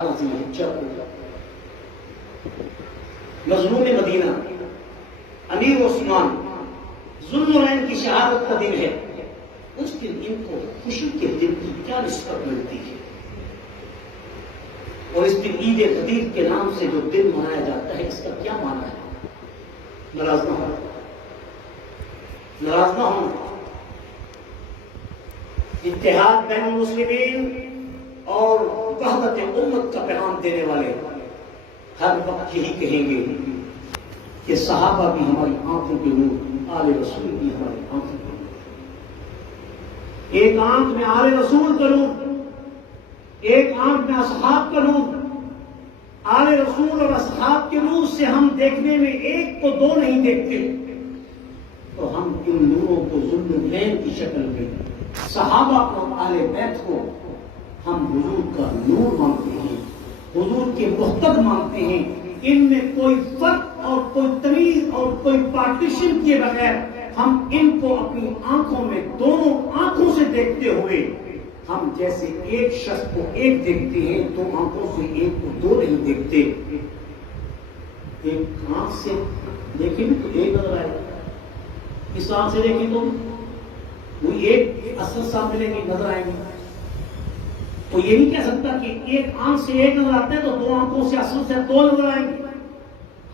مظلوم مدینہ امیر عثمان ذوالنورین کی شہادت کا دن ہے. اس دن ان کو خوشی کے دن کی کیا نسبت ملتی ہے؟ اور اس دن عید غدیر کے نام سے جو دن منایا جاتا ہے اس کا کیا معنی ہے؟ ناراض نہ ہوں، ناراض نہ ہوں. اتحاد بین المسلمین اور وحدت امت کا پیغام دینے والے ہر وقت یہی کہیں گے کہ صحابہ بھی ہماری آنکھوں کے نور، آل رسول بھی ہماری آنکھوں کے نور. ایک آنکھ میں آل رسول کا نور، ایک آنکھ میں اصحاب کا نور. آل رسول اور اصحاب کے نور سے ہم دیکھنے میں ایک کو دو نہیں دیکھتے، تو ہم ان نوروں کو ذوالنورین کی شکل میں صحابہ اور آل بیت کو ہم حضور کا نور مانتے ہیں، حضور کے محتب مانتے ہیں. ان میں کوئی فرق اور کوئی تمیز اور کوئی پارٹیشن کیے بغیر ہم ان کو اپنی آنکھوں میں دونوں آنکھوں سے دیکھتے ہوئے ہم جیسے ایک شخص کو ایک دیکھتے ہیں، دو آنکھوں سے ایک کو دو نہیں دیکھتے. ایک آنکھ سے دیکھیں تو ایک نظر آئے، اس آنکھ سے دیکھیں تو وہ ایک اصل سامنے نظر آئیں گے. تو یہ نہیں کہہ سکتا کہ ایک آنکھ سے ایک نظر آتا ہے تو دو آنکھوں سے اصل سے دو نظر آئیں گے.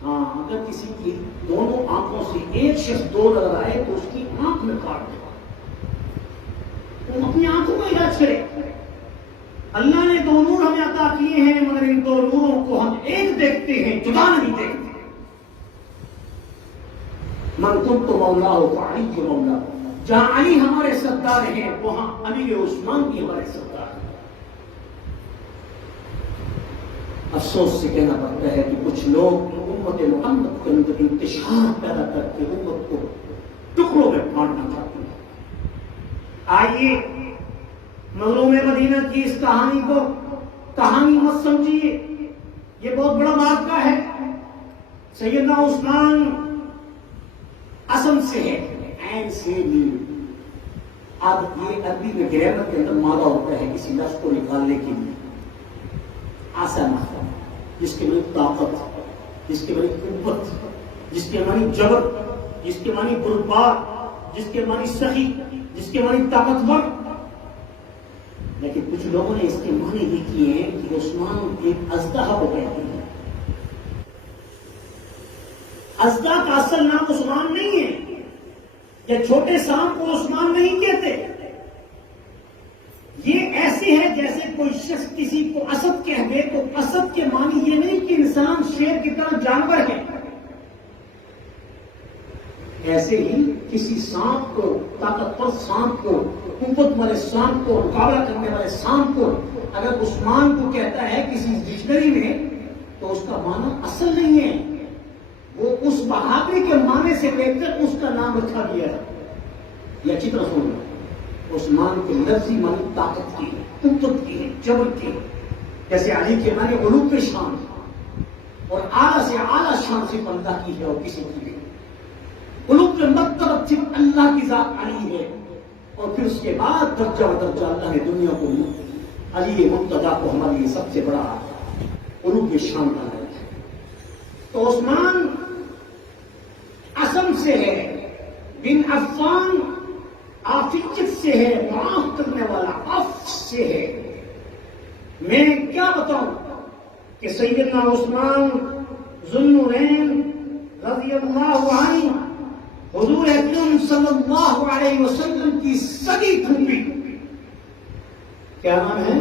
ہاں، اگر کسی کی دونوں آنکھوں سے ایک شخص دو نظر آئے تو اس کی آنکھ میں کاٹ دے، وہ اپنی آنکھوں کا علاج کرے. اللہ نے دو نور ہمیں عطا کیے ہیں مگر ان دو نوروں کو ہم ایک دیکھتے ہیں، جدا نہیں دیکھتے. من کنت مولاہ فعلی مولا، جہاں علی ہمارے سردار ہیں وہاں امیر عثمان بھی ہمارے سردار ہیں. افسوس سے کہنا پڑتا ہے کہ کچھ لوگ امت محمد کے اندر انتشار پیدا کر کے امت کو ٹکڑوں میں بانٹنا چاہتے ہیں. آئیے مظلوم مدینہ کی اس کہانی کو کہانی مت سمجھیے، یہ بہت بڑا معرکہ ہے. سیدنا عثمان اسم سے ہے، عین سے نہیں. اب یہ عربی میں گرامر کے اندر مادہ ہوتا ہے کسی لفظ کو نکالنے کے لیے. آسان جس کے معنی طاقت، جس کے معنی قوت، جس کے معنی جبر، جس کے معنی بردبار، جس کے معنی سخی، جس کے معنی طاقتور. لیکن کچھ لوگوں نے اس کے معنی یہ کیے ہیں کہ عثمان ایک اژدہا کو کہتے ہیں. اژدہا کا اصل نام عثمان نہیں ہے، یا چھوٹے سانپ کو عثمان نہیں کہتے. یہ ایسے ہے جیسے کوئی شخص کسی کو اسد کہہ دے تو اسد کے معنی یہ نہیں کہ انسان شیر کی طرح جانور ہے. ایسے ہی کسی سانپ کو، طاقتور سانپ کو، قوت والے سانپ کو، مقابلہ کرنے والے سانپ کو اگر عثمان کو کہتا ہے کسی ڈکشنری میں تو اس کا معنی اصل نہیں ہے، وہ اس بہادری کے معنی سے لے کر اس کا نام رکھا گیا ہے. یہ اچھی طرح سننا، عثمان کے لفظی معنی طاقت کی ہے، قوت کی ہے، جبر کی ہے. جیسے علی کے معنی علو کے شان اور اعلیٰ سے اعلیٰ شان سے بندہ کی ہے اور کسی کی نہیں. علو کے مرتبہ صرف اللہ کی ذات علی ہے، اور پھر اس کے بعد درجہ و درجہ اللہ نے دنیا کو علی مرتضیٰ کو ہمارے لیے سب سے بڑا علو کے شان بنایا ہے. تو عثمان اسم سے ہے، بن عفان عافیت سے ہے، معاف کرنے والا عفو سے ہے. میں کیا بتاؤں کہ سیدنا عثمان ذوالنورین رضی اللہ عنہ حضور اکرم صلی اللہ علیہ وسلم کی سگی پھوپھی، کیا نام ہے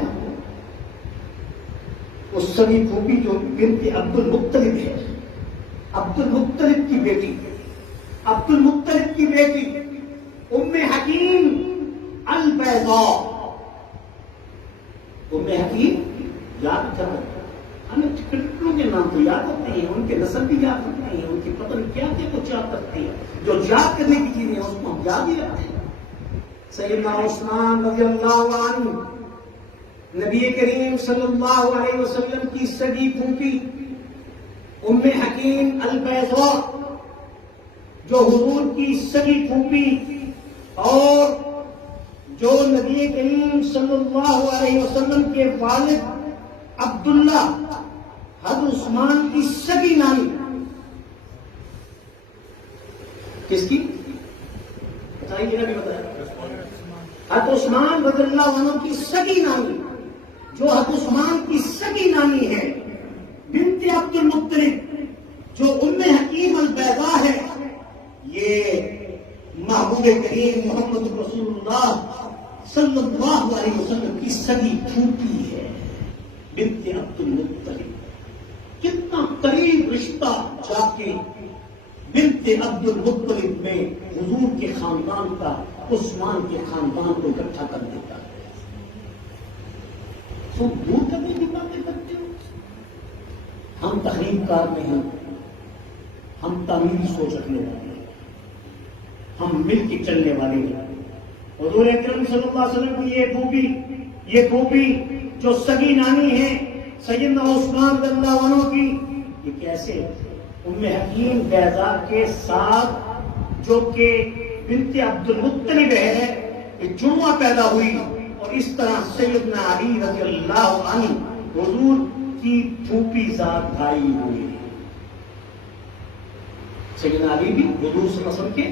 اس سگی پھوپھی جو بنت عبد المطلب ہے، عبد المطلب کی بیٹی، عبد المطلب کی بیٹی ام حکیم البیضاء. ام حکیم یاد کرنا، ہمیں ٹکڑوں کے نام تو یاد رکھتے ہیں، ان کے نسل بھی یاد رکھتے ہیں، ان کی پتہ کیا کیا کچھ یاد رکھتے ہیں. جو یاد کرنے کی چیزیں اس کو ہم یاد ہی رکھتے ہیں. سیدنا عثمان رضی اللہ عنہ نبی کریم صلی اللہ علیہ وسلم کی سگی پھوپھی ام حکیم البیضاء، جو حضور کی سگی پھوپھی اور جو نبی کریم صلی اللہ علیہ وسلم کے والد عبداللہ حضرت عثمان کی سگی نانی. کس کی بتائیے؟ بھی بتایا. حضرت عثمان رضی اللہ عنہ کی سگی نانی، جو حضرت عثمان کی سگی نانی ہے، بنت عبد المطلب، جو ام حکیم البیضاء ہے، یہ محبوب کریم محمد رسول اللہ صلی اللہ علیہ وسلم کی سگی پھوپھی ہے، بنت عبد المطلب. کتنا قریب رشتہ جا کے بنت عبد المطلب میں حضور کے خاندان کا عثمان کے خاندان کو اکٹھا کر دیتا ہے. تو دور کرنے کی باتیں کرتے ہو. ہم تحریر کار میں ہیں، ہم تعمیری سوچ رکھنے والے ہیں، ہم مل کے چلنے والے ہیں. حضور اکرم صلی اللہ علیہ وسلم کی یہ پھوپھی جو سگی نانی ہے سیدنا عثمان رضی اللہ عنہ کی، یہ کیسے ام حکیم بیضاء کے ساتھ جو کہ بنت عبد المطلب ہے، یہ جڑواں پیدا ہوئی، اور اس طرح سیدنا علی رضی اللہ عنہ حضور کی پھوپھی ذات بھائی ہوئے. سیدنا علی بھی حضور صلی اللہ علیہ وسلم کے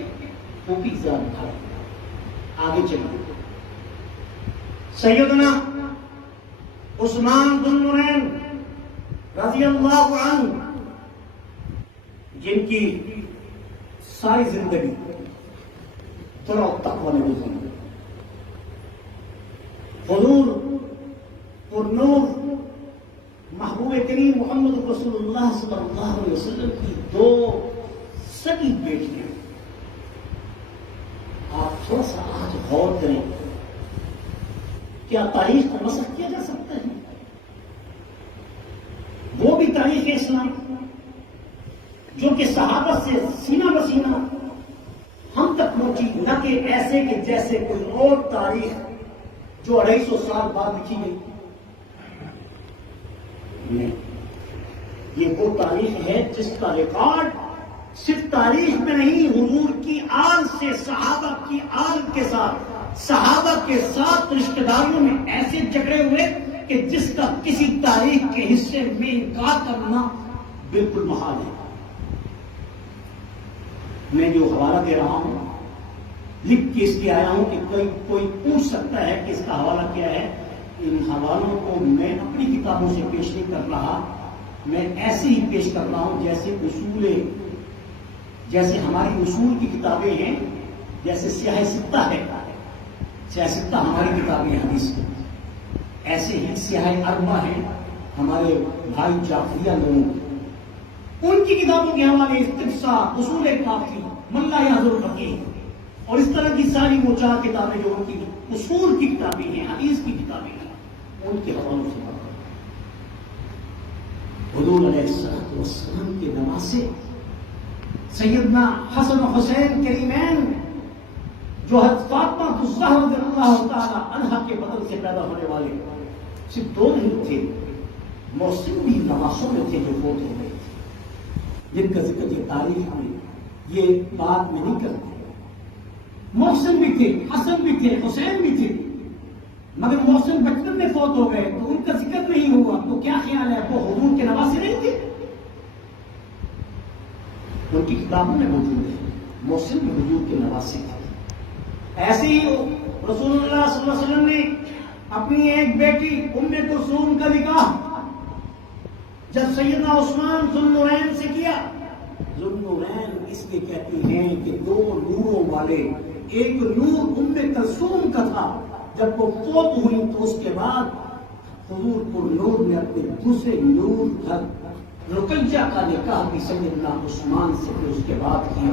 پھوپھی ذات بھائی. آگے چلیے. سیدنا عثمان ذو النورین رضی اللہ عنہ، جن کی ساری زندگی تھوڑا تقوی میں گزری، حضور پر نور محبوب کریم محمد رسول اللہ صلی اللہ علیہ وسلم کی دو سگی بیٹیاں. آپ تھوڑا سا آج غور کریں، کیا تاریخ کو مسخ کیا جا سکتا ہے؟ وہ بھی تاریخ اسلام جو کہ صحابہ سے سینہ بسینہ ہم تک پہنچی، نہ کہ ایسے کہ جیسے کوئی اور تاریخ جو 250 سال بعد لکھی گئی. نہیں، یہ وہ تاریخ ہے جس کا ریکارڈ صرف تاریخ میں نہیں، حضور کی آل سے صحابہ کی آل کے ساتھ، صحابہ کے ساتھ رشتہ داریوں میں ایسے جھگڑے ہوئے کہ جس کا کسی تاریخ کے حصے میں انکار کرنا بالکل محال ہے. میں جو حوالہ دے رہا ہوں لکھ کے اس لیے آیا ہوں کہ کوئی پوچھ سکتا ہے کہ اس کا حوالہ کیا ہے. ان حوالوں کو میں اپنی کتابوں سے پیش نہیں کر رہا، میں ایسے ہی پیش کر رہا ہوں جیسے ہماری اصول کی کتابیں ہیں، جیسے سیاہ ستہ ہے، سیاہ ستہ ہماری کتابیں حدیث کی، ایسے ہی سیاہ اربع ہیں ہمارے بھائی جعفریہ لوگوں کی، ان کی کتابوں کے حوالے استقصاء، اصول کافی، من لا یحضر الفقیہ، اور اس طرح کی ساری وہ چار کتابیں جو ان کی اصول کی کتابیں ہیں، حدیث کی کتابیں ہیں، ان کے حوالوں سے بات. حضور علیہ السلام کے نواسے سیدنا حسن و حسین کریمین، جو حضرت فاطمہ الزہرا رضی اللہ تعالی عنہا کے بدن سے پیدا ہونے والے صرف دو نہیں تھے، محسن بھی نواسوں میں تھے جو فوت ہو گئے تھے، جن کا ذکر یہ تاریخ میں یہ بات میں نہیں کرتے. محسن بھی تھے، حسن بھی تھے، حسین بھی تھے، مگر محسن بچپن میں فوت ہو گئے تو ان کا ذکر نہیں ہوا. تو کیا خیال ہے وہ حضور کے نواسے نہیں تھے؟ ان کی کتابوں میں موجود ہے محسن بھی حضور کے نواسے تھے. ایسے ہی رسول اللہ صلی اللہ علیہ وسلم نے اپنی ایک بیٹی ام کلثوم کا نکاح جب سیدنا عثمان ذو النورین سے کیا. ذو النورین اس لیے کہتے ہیں کہ دو نوروں والے، ایک نور ام کلثوم کا تھا، جب وہ فوت ہوئی تو اس کے بعد حضور پر نور نے اپنے دوسرے نور رقیہ کا نکاح بھی سیدنا عثمان سے پھر اس کے بعد کیا،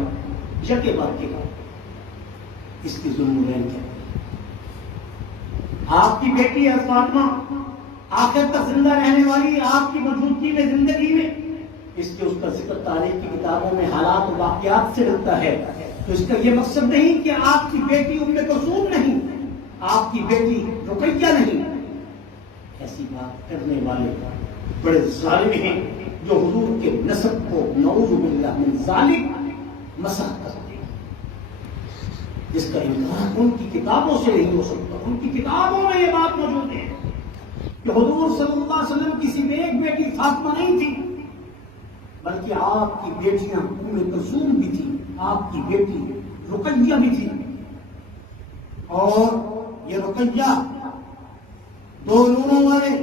یکے بعد کے بعد. اس کی ذو النورین کہتے ہیں. آپ کی بیٹی ہے فاطمہ، آخر تک زندہ رہنے والی، آپ کی موجودگی میں زندگی میں، اس کے اس کا ذکر تاریخ کی کتابوں میں حالات و واقعات سے ملتا ہے. تو اس کا یہ مقصد نہیں کہ آپ کی بیٹی ام کلثوم نہیں، آپ کی بیٹی رقیہ نہیں. ایسی بات کرنے والے بڑے ظالم ہیں جو حضور کے نسب کو نعوذ باللہ من ذالک مسخ کرتے ہیں، جس کا انکار ان کی کتابوں سے نہیں ہو سکتا. ان کی کتابوں میں یہ بات موجود ہے. کہ حضور صلی اللہ علیہ وسلم کی صرف ایک بیٹی فاطمہ نہیں تھی، بلکہ آپ کی بیٹیاں ام کلثوم بھی تھی، آپ کی بیٹی رقیہ بھی تھی. اور یہ رقیہ دو نونوں والے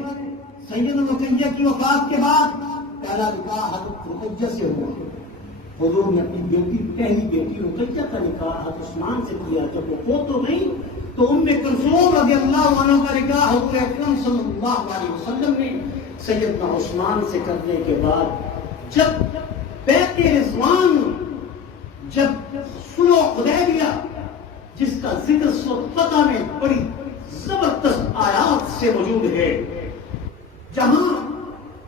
سید رقیہ کی وفات کے بعد پہلا نکاح حضرت رقیہ سے ہوا. حضور نے اپنی بیٹی پہلی بیٹی رقیہ کا نکاح حضرت عثمان سے کیا. جب وہ پوتر نہیں تو ام کلثوم رضی اللہ عنہ کا نکاح حضور اکرم صلی اللہ علیہ وسلم نے سیدنا عثمان سے کرنے کے بعد جب بیعت رضوان، جب صلح حدیبیہ جس کا ذکر سورۃ فتح میں بڑی زبردست آیات سے موجود ہے، جہاں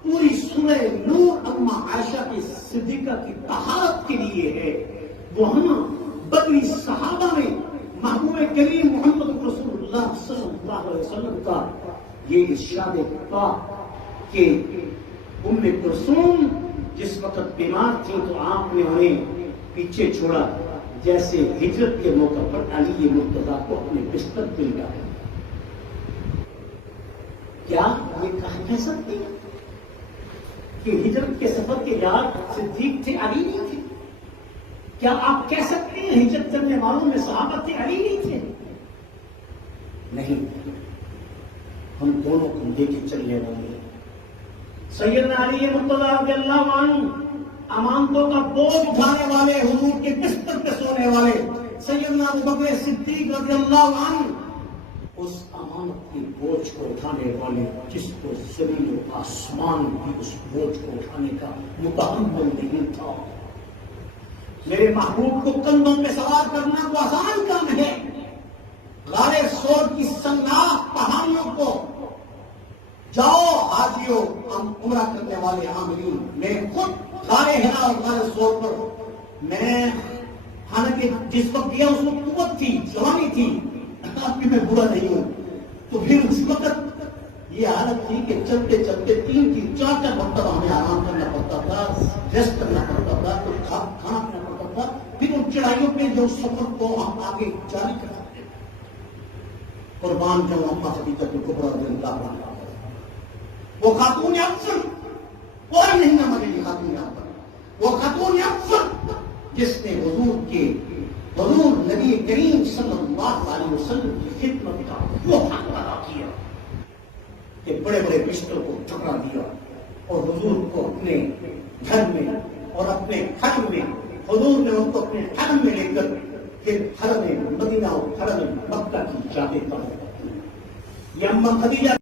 پوری سورہ نور اما عائشہ کی صدیقہ کی طہارت کے لیے ہے، وہاں بدری صحابہ میں محبوب کریم محمد رسول اللہ صلی اللہ علیہ وسلم کا یہ ارشاد پاک کہ ام کلثوم جس وقت بیمار تھی تو آپ نے انہیں پیچھے چھوڑا، جیسے ہجرت کے موقع پر علی مرتضیٰ کو اپنے بستر پہ لگایا. کیا یہ کہہ سکتے ہیں کہ ہجرت کے سفر کے یاد صدیق تھے، علی نہیں تھے؟ کیا آپ کہہ سکتے ہیں ہجرت کرنے والوں میں صحابہ تھے، علی نہیں تھے؟ نہیں، ہم دونوں کو لے کے چلنے والے ہیں. سیدنا علی مرتضیٰ رضی اللہ عنہ امانتوں کا بوجھ اٹھانے والے، حضور کے بستر پہ سونے والے سیدنا ابوبکر صدیق رضی اللہ عنہ اس امانت کے بوجھ کو اٹھانے والے، جس کو زمین و آسمان بھی اس بوجھ کو اٹھانے کا متحمل نہیں تھا. میرے محبوب کو کندھوں پہ سوار کرنا کو آسان کام ہے. غار سور کی سنگناک پہاڑیوں کو جاؤ حاجیوں، ہم عمرہ کرنے والے عاملین، میں خود غار حرا اور غار سور پر میں حالانکہ جس وقت گیا اس وقت قوت تھی، جوانی تھی، آپ کی میں برا نہیں ہوں، تو پھر اس وقت یہ حالت تھی کہ چلتے چلتے 3-4 مرتبہ ہمیں آرام کرنا پڑتا تھا، ریسٹ کرنا پڑتا تھا، کچھ کھانا پینا پڑتا تھا، پھر ان چڑھائیوں پہ جو سفر کو ہم آگے جاری کرتے تھے. قربان جو اما خدیجہ کبریٰ رضی اللہ عنہا، وہ خاتون افضل، کوئی نہیں نہ ملے خاتون افضل، وہ خاتون افضل جس نے حضور نبی کریم صلی اللہ علیہ وسلم کی خدمت کا وہ حق ادا کیا کہ بڑے بڑے بستر کو ٹکرا دیا اور حضور کو اپنے گھر میں اور اپنے حرم میں، حضور نے ان کو اپنے حرم میں لے کر پھر حرم مدینہ اور حرم مکہ کی یادیں تازہ کی. یہ اما خدیجہ